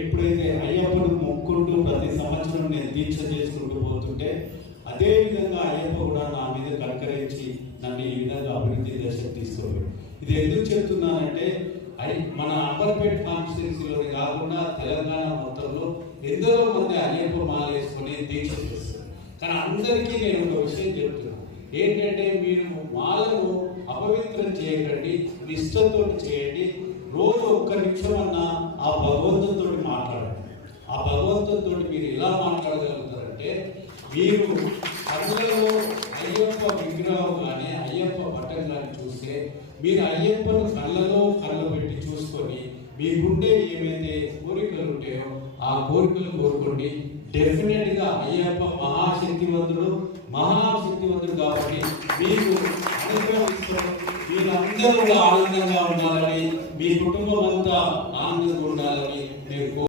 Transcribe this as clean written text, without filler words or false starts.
ఎప్పుడైతే అయ్యప్పను మొక్కుంటూ ప్రతి సంవత్సరం నేను దీక్ష చేసుకుంటూ పోతుంటే అదే విధంగా అయ్యప్ప కూడా నా మీద కనకరించి నన్ను ఈ విధంగా అభివృద్ధి దశకు తీసుకున్నాడు. ఇది ఎందుకు చెప్తున్నానంటే మన అంబర్పేట కాన్స్టిట్యున్సీలోనే కాకుండా తెలంగాణ మొత్తంలో ఎందరో మంది అయ్యప్ప మాల వేసుకొని దీక్ష చేస్తారు. కానీ అందరికీ నేను ఒక విషయం చెప్తున్నాను, ఏంటంటే మీరు మాలను అపవిత్రం చేయకండి, నిష్ఠతో చేయండి. రోజు ఒక్క నిమిషం అన్నా ఆ భగవంతునితో మాట్లాడండి. ఆ భగవంతునితో మీరు ఎలా మాట్లాడగలుగుతారంటే, మీరు కళ్ళలో అయ్యప్ప విగ్రహం కానీ అయ్యప్ప పట్టం కానీ చూస్తే మీరు అయ్యప్పను కళ్ళలో కళ్ళు పెట్టి చూసుకొని మీకుండే ఏమైతే కోరికలు ఉంటాయో ఆ కోరికలు కోరుకోండి. డెఫినెట్ గా అయ్యప్ప మహాశక్తివంతుడు కాబట్టి మీకు అనుగ్రహిస్తూ మీరందరూ కూడా ఆనందంగా ఉండాలని, మీ కుటుంబం అంతా ఆనందంగా